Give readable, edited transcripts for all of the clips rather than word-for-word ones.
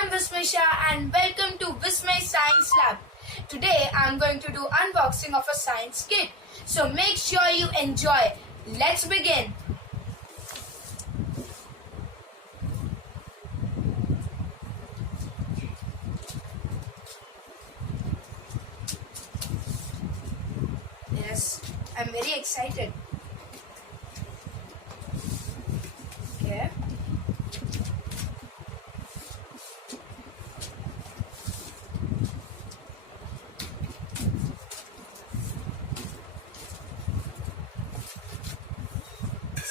I'm Vismay and welcome to Vismay Science Lab. Today I'm going to do unboxing of a science kit. So make sure you enjoy. Let's begin. Yes, I'm very excited. Okay.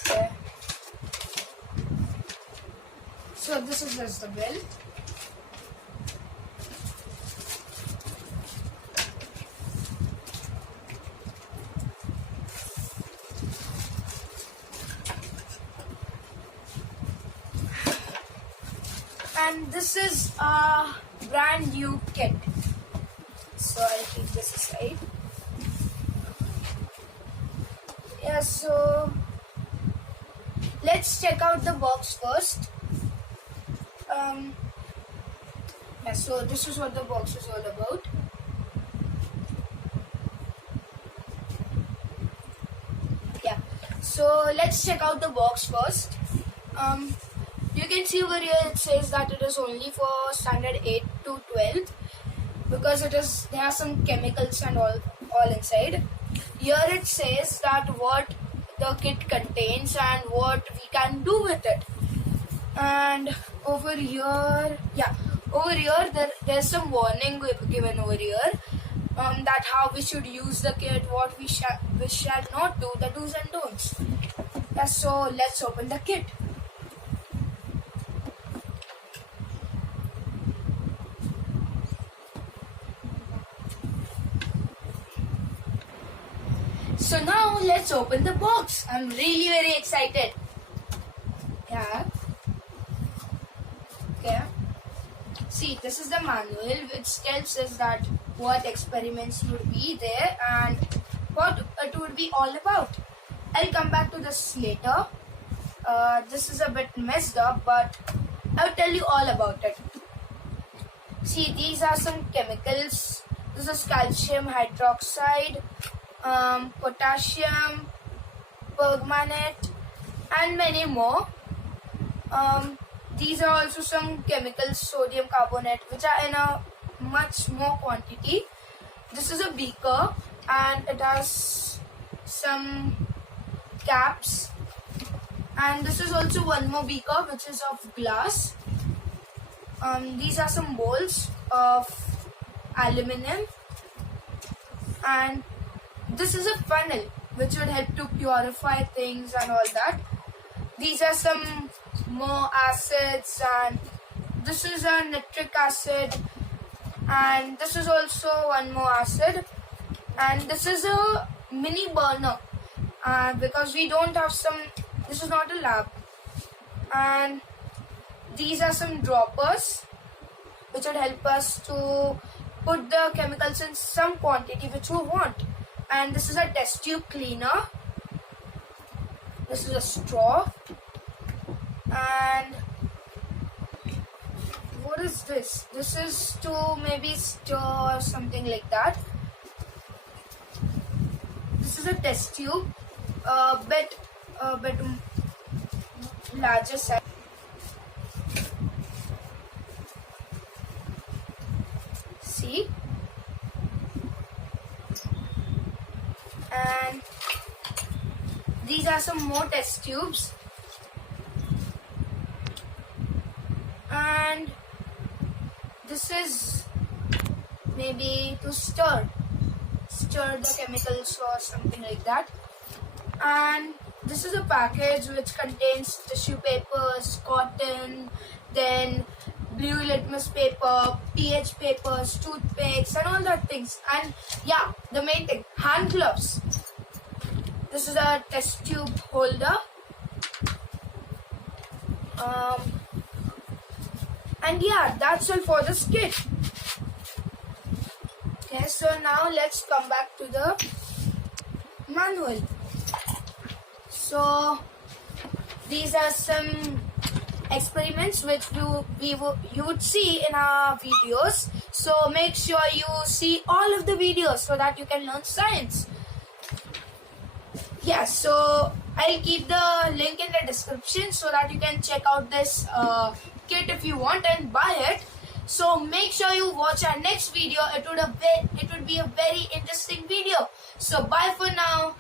Okay. So this is just the bill. And this is a brand new kit. So I'll keep this aside. Yeah, so let's check out the box first. Yeah, so this is what the box is all about. Yeah, so let's check out the box first. You can see over here it says that it is only for standard 8 to 12 because there are some chemicals and all inside. Here it says that what the kit contains and what we can do with it. And over here, there's some warning given over here that how we should use the kit, what we shall not do, the do's and don'ts. Yeah, so let's open the kit. So now let's open the box. I'm really very excited. Yeah. Okay. See, this is the manual which tells us that what experiments would be there and what it would be all about. I'll come back to this later. This is a bit messed up, but I'll tell you all about it. See, these are some chemicals. This is calcium hydroxide, potassium, permanganate, and many more. These are also some chemicals, sodium carbonate, which are in a much more quantity. This is a beaker and it has some caps. And this is also one more beaker which is of glass. These are some bowls of aluminum. And this is a funnel which would help to purify things and all that. These are some more acids, and this is a nitric acid, and this is also one more acid, and this is a mini burner because we don't have this is not a lab. And these are some droppers which would help us to put the chemicals in some quantity which we want. And this is a test tube cleaner. This is a straw. And what is this? This is to maybe stir or something like that. This is a test tube, a bit larger size. See? And these are some more test tubes. And this is maybe to stir the chemicals or something like that. And this is a package which contains tissue papers, cotton, then blue litmus paper, pH papers, toothpicks, and all that things. And yeah, the main thing, hand gloves. This is a test tube holder. And yeah, that's all for this kit. Okay, so now let's come back to the manual. So these are some experiments which you would see in our videos. So make sure you see all of the videos so that you can learn science. Yeah, so I'll keep the link in the description so that you can check out this kit if you want and buy it. So make sure you watch our next video. It would be a very interesting video. So bye for now.